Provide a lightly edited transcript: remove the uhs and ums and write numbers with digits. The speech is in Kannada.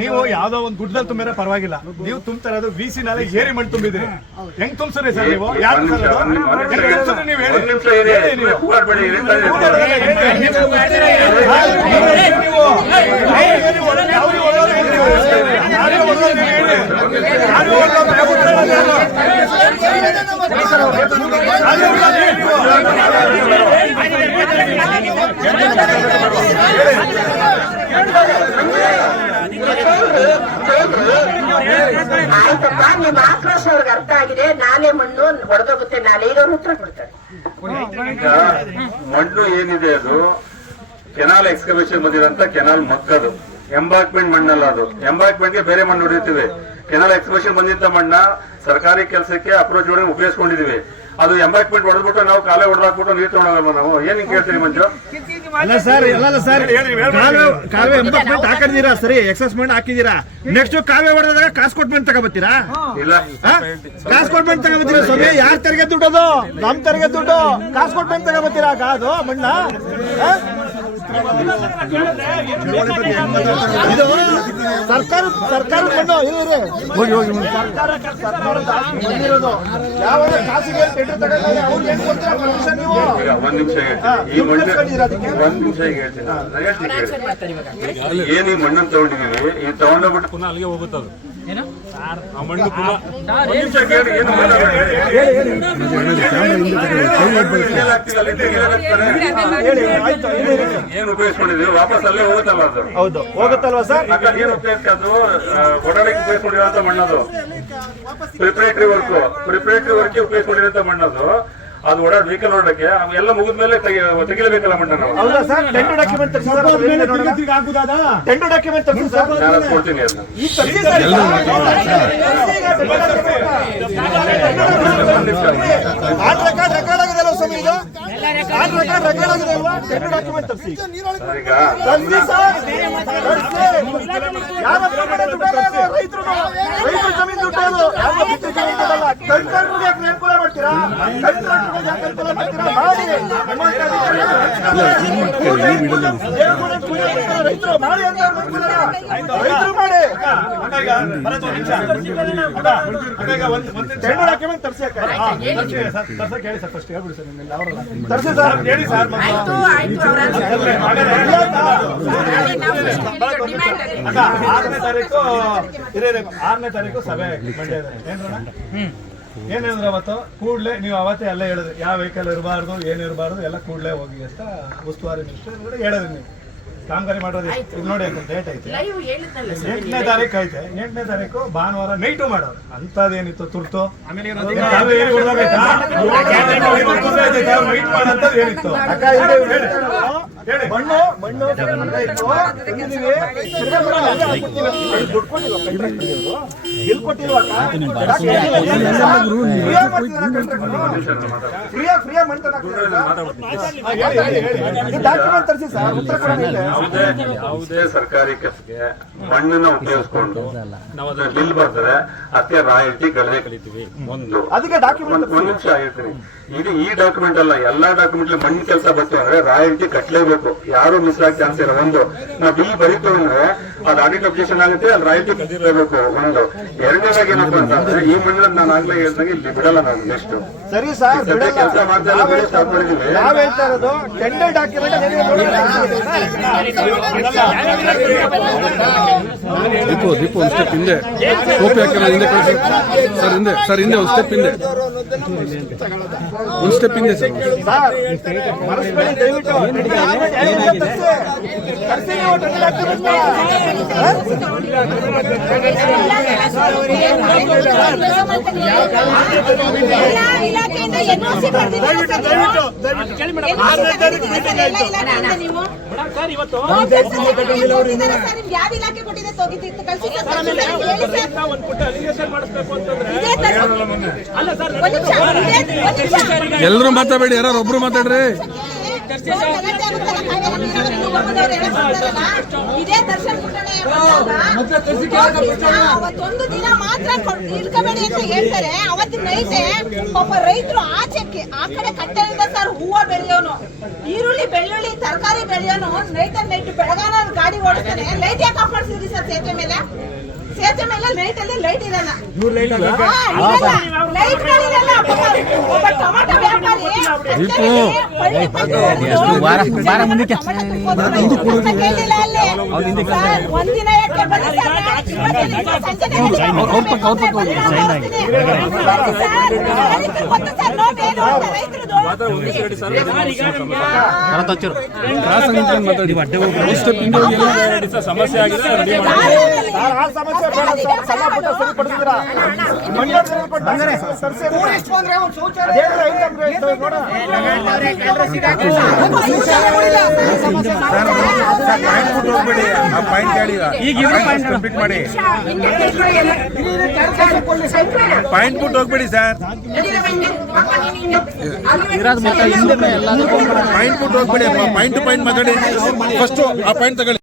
ನೀವು ಯಾವ್ದೋ ಒಂದು ಗುಡ್ಡದಲ್ಲಿ ತುಂಬಿದ್ರೆ ಪರವಾಗಿಲ್ಲ, ನೀವು ತುಂಬ್ತಾ ಇರೋದು VC ನಾಲೆ ಏರಿ ಮಣ್ಣು ತುಂಬಿದ್ರಿ. ಹೆಂಗ್ ತುಂಬ್ಸ್ರಿ ಸರ್ ನೀವು? ಯಾರು ನೀವು ಹೇಳಿ. ಆಯ್ತಪ್ಪ, ನಿಮ್ಮ ಆಕ್ರೋಶ ಅವ್ರಿಗೆ ಅರ್ಥ ಆಗಿದೆ. ನಾಲೆ ಮಣ್ಣು ಹೊಡೆದೋಗುತ್ತೆ, ನಾಲೆ ಈಗ ಉತ್ತರ ಕೊಡ್ತಾರೆ. ಮಣ್ಣು ಏನಿದೆ ಅದು ಕೆನಾಲ್ ಎಕ್ಸ್ಕವೇಷನ್ ಬಂದಿರಂತ ಕೆನಾಲ್ ಮಕ್ಕದು ಎಂಬಾಕ್ಮೆಂಟ್ ಮಣ್ಣಲ್ಲ. ಅದು ಎಂಬಾಕ್ಮೆಂಟ್ಗೆ ಬೇರೆ ಮಣ್ಣು ಹೊಡಿತೀವಿ. ಕೆನಾಲ್ ಎಕ್ಸ್ಕವೇಷನ್ ಬಂದಿದ್ದ ಮಣ್ಣ ಸರ್ಕಾರಿ ಕೆಲಸಕ್ಕೆ ಅಪ್ರೋಚ್ ಮಾಡಿ ಉಪಯೋಗಿಸ್ಕೊಂಡಿದೀವಿ. ಅದು ಎಂಬಾಕ್ಮೆಂಟ್ ಹೊಡೆದ್ಬಿಟ್ಟು ನಾವು ಕಾಲೇ ಹೊಡೆದಾಕ್ಬಿಟ್ಟು ನೀರು ತಗೊಳಗಲ್ವ ನಾವು? ಏನ್ ಕೇಳ್ತೀರಿ ಮಂಜು? ಅಲ್ಲ ಸರ್, ಎಲ್ಲ ಸರ್, ಕಾಲುವೆ ಎಂಬಾಕ್ಮೆಂಟ್ ಹಾಕಿದ್ದೀರಾ, ಸರಿ, ಎಕ್ಸಸ್ ಮಣ್ಣು ಹಾಕಿದೀರಾ. ನೆಕ್ಸ್ಟ್ ಕಾಲುವೆ ಹೊಡೆದಾಗ ಕಾಸು ಕೊಟ್ಟು ಮಣ್ಣು ತಗೋಬತ್ತೀರಾ? ಇಲ್ಲ, ಕಾಸು ಕೊಟ್ಟು ಮಣ್ಣು ತಗೋಬತ್ತೀರಾ ಸ್ವಾಮಿ? ಯಾರ್ ತೆರಿಗೆ ದುಡ್ಡು? ಅದು ನಮ್ ತೆರಿಗೆ ದುಡ್ಡು. ಕಾಸು ಕೊಟ್ಟು ಮಣ್ಣು ತಗೋಬತ್ತೀರಾ? ಅದು ಮಣ್ಣ ಇದು ಸರ್ಕಾರದ ಮಣ್ಣು. ಬಂದಿರೋದು ಯಾವ ಕಾಸಿಗೆ ಟೆಂಡರ್ ತಗೊಂಡ್ರೆ ಅವ್ರಿಗೆ ಏನ್ ಕೊಡ್ತೀರಾ ಪರ್ಮಿಷನ್ ನೀವು? ಒಂದ್ ನಿಮಿಷ ಹೇಳ್ತೀನಿ. ಏನ್ ಈ ಮಣ್ಣನ್ನು ತಗೊಂಡಿದೀವಿ, ಈ ತಗೊಂಡೋಗ್ಬಿಟ್ಟು ಪುನಃ ಅಲ್ಲಿಗೆ ಹೋಗುತ್ತದು. ಏನ್ ಉಪಯೋಗಿಸ್ಕೊಂಡಿದೀವಿ ವಾಪಸ್ ಅಲ್ಲೇ ಹೋಗುತ್ತಲ್ಲ ಅದು? ಹೌದು, ಹೋಗುತ್ತಲ್ವಾ ಸರ್? ಏನ್ ಉಪಯೋಗ ಅದು? ಓಡಾಡಕ್ಕೆ ಉಪಯೋಗಿಸ್ಕೊಂಡಿರೋಂತ ಮಣ್ಣದು. Preparatory work ಉಪಯೋಗಿಸ್ಕೊಂಡಿರೋಂತ ಮಣ್ಣದು. ಅದು ಓಡಾಡ ವೆಹಿಕಲ್ ಓಡಕ್ಕೆ ಎಲ್ಲ ಮುಗಿದ್ಮೇಲೆ ತೆಗಿಲೇಬೇಕಲ್ಲ ಮಣ್ಣನ್ನು. ಹೌದಾ ಸರ್? ಟೆಂಡರ್ ಡಾಕ್ಯುಮೆಂಟ್ ತರಿಸಿ ಸರ್. ಟೆಂಡರ್ ಡಾಕ್ಯುಮೆಂಟ್ ತರಿಸಿ ಸರ್. ನಾನು ಕೊಡ್ತೀನಿ ಅದನ್ನ. ಈಗ ತರಿಸಿ ಸರ್. ಆನ್ ರೆಕಾರ್ಡ್ ಆಗಿದೆಲ್ಲ ಸ್ವಾಮಿ? ಇದು ಆನ್ ರೆಕಾರ್ಡ್ ಆಗಿದೆ ಅಲ್ವಾ? ಟೆಂಡರ್ ಡಾಕ್ಯುಮೆಂಟ್ ತರಿಸಿ ತರಿಸಿ ಸರ್. ಯಾರ ರೈತರು ಜಮೀನು ದುಡ್ಡು, ಯಾವ ಬಿಟ್ಟು ಜಮೀನು ದುಡ್ಡಲ್ಲ. ಕಂಟ್ರಾಕ್ಟರ್ಗೆ ಅನುಕೂಲ ಮಾಡ್ತೀರಾ? ರೈತರು ಮಾಡಿ ಅಂತ ರೈತರು ಮಾಡಿ. ಟೆಂಡರ್ ಡಾಕ್ಯುಮೆಂಟ್ ತರಿಸಿ ಹೇಳಿ ಸರ್. ಫಸ್ಟ್ ಹೇಳ್ಬಿಡಿ ಸರ್. ತರಿಸಿ ಸರ್, ಹೇಳಿ ಸರ್. 6ನೇ ತಾರೀಕು ಸಭೆ ಏನ್ ಹೇಳಿದ್ರು ಅವತ್ತು? ಕೂಡ್ಲೆ ನೀವು ಅವತ್ತೇ ಎಲ್ಲ ಹೇಳಿದ್ರಿ, ಯಾವ ವೆಹಿಕಲ್ ಇರಬಾರ್ದು, ಏನಿರಬಾರ್ದು, ಎಲ್ಲ ಕೂಡ್ಲೆ ಹೋಗಿ ಅಂತ ಉಸ್ತುವಾರಿ ಮಿನಿಸ್ಟರ್ ಹೇಳಿದ್ರಿ. ನೀವು ಕಾಮಗಾರಿ ಮಾಡೋದು ನೋಡಿ ಅಂತ ಡೇಟ್ ಐತೆ, 8ನೇ ತಾರೀಕು ಐತೆ. 8ನೇ ತಾರೀಕು ಭಾನುವಾರ ನೈಟು ಮಾಡೋರು. ಅಂತದೇನಿತ್ತು ತುರ್ತು? ಏನಿತ್ತು? ಮಣ್ಣು ಯಾವುದೇ ಸರ್ಕಾರಿ ಕೆಲಸಕ್ಕೆ ಮಣ್ಣನ್ನ ಉಪಯೋಗಿಸ್ಕೊಂಡು ನಾವು ಅದ್ರ ಬಿಲ್ ಬರ್ತದೆ, ಅದಕ್ಕೆ ರಾಯಲ್ಟಿ ಕಲಿತೀವಿ. ಅದಕ್ಕೆ ಡಾಕ್ಯುಮೆಂಟ್ ಒಂದ್ ನಿಮಿಷ ಹೇಳ್ತೀನಿ. ಈ ಡಾಕ್ಯುಮೆಂಟ್ ಅಲ್ಲ, ಎಲ್ಲಾ ಡಾಕ್ಯುಮೆಂಟ್ ಮಣ್ಣು ಕೆಲಸ ಬರ್ತೀವಿ ಅಂದ್ರೆ ರಾಯಲ್ಟಿ ಕಟ್ಟಲೇಬೇಕು. ಯಾರು ಮಿಸ್ ಆಗಿ ಚಾನ್ಸ್ ಇಲ್ಲ. ಒಂದು ನಾವು ಬಿಲ್ ಬರೀತು ಅಂದ್ರೆ ಅದು ಆಡಿಟ್ ಅಬ್ಜೆಕ್ಷನ್ ಆಗುತ್ತೆ, ಅದು ರಾಯಲ್ಟಿ ಕಟ್ಟಿರಬೇಕು. ಒಂದು ಎರಡನೇದಾಗಿ ಏನಪ್ಪ ಅಂತಂದ್ರೆ ಈ ಮಣ್ಣನ್ನ ನಾನು ಆಗ್ಲೇ ಹೇಳ್ದಂಗೆ ಇಲ್ಲಿ ಬಿಡಲ್ಲ. ನಾನು ನೆಕ್ಸ್ಟ್ ಸರಿ ಸರ್ ಕೆಲಸ ಮಾಡ್ತಾ ಸ್ಟಾರ್ಟ್ ಮಾಡಿದೀವಿ. ನಾವ್ ಹೇಳ್ತಾ ಇರೋದು ಟೆಂಡರ್ ಡಾಕ್ಯುಮೆಂಟ್. ದೀಪು ಒಂದು ಸ್ಟೆಪ್ ಹಿಂದೆ ಟೋಪಿ ಹಾಕಿರೋ ಹಿಂದೆ ಕಳಿಸಿ ಸರ್. ಹಿಂದೆ ಸರ್, ಹಿಂದೆ ಒಂದು ಸ್ಟೆಪ್ ಹಿಂದೆ, ಒಂದು ಸ್ಟೆಪ್ ಹಿಂದೆ ಸರ್. ದಯವಿಟ್ಟು ಎಲ್ಲರೂ ಮಾತಾಡಬೇಡಿ, ಯಾರು ಒಬ್ರು ಮಾತಾಡ್ರಿ. ಬರ್ತಾರಲ್ಲ, ಇದೇ ದರ್ಶನ್ ಪುಟ್ಟಣ್ಣ ಅವತ್ತೊಂದು ದಿನ ಮಾತ್ರ ಇಳ್ಕೋಬೇಡಿ ಅಂತ ಹೇಳ್ತಾರೆ. ಅವತ್ತಿನ ನೈಟೆ ಪಾಪ ರೈತರು ಆಚೆಕ್ಕೆ ಆ ಕಡೆ ಕಟ್ಟೆಯಿಂದ ಸರ್ ಹೂವು ಬೆಳೆಯೋನು, ಈರುಳ್ಳಿ ಬೆಳ್ಳುಳ್ಳಿ ತರಕಾರಿ ಬೆಳೆಯೋನು ನೈಟ್ ಬೆಳಗಾನ ಗಾಡಿ ಓಡಿಸ್ತಾನೆ. ಲೈಟ್ ಯಾಕೆ ಆಫ್ ಮಾಡ್ಸಿದ್ರಿ ಸರ್ ಸೇತುವೆ ಮೇಲೆ? ಸೇತುವೆ ಮೇಲೆ ಲೈಟ್ ಅಲ್ಲಿ ಲೈಟ್ ಇರಲ್ಲ, ಲೈಟ್ಗಳಿರಲ್ಲ. ಒಬ್ಬ ಟೊಮಾಟೊ ವ್ಯಾಪಾರಿ ಒಂದಿನ ಯಾಕೆ ಬನ್ನಿ ಸರ್, ಸಮಸ್ಯೆ ಆಗಿದೆ. ಪಾಯಿಂಟ್ ಬಿಟ್ಟು ಹೋಗ್ಬೇಡಿ ಸರ್, ಪಾಯಿಂಟ್ ಬಿಟ್ಟು ಹೋಗ್ಬೇಡಿ, ಪಾಯಿಂಟ್ ಟು ಪಾಯಿಂಟ್ ಮಾತಾಡಿ ಫಸ್ಟ್ ಆ ಪಾಯಿಂಟ್ ತಗೊಳ್ಳಿ.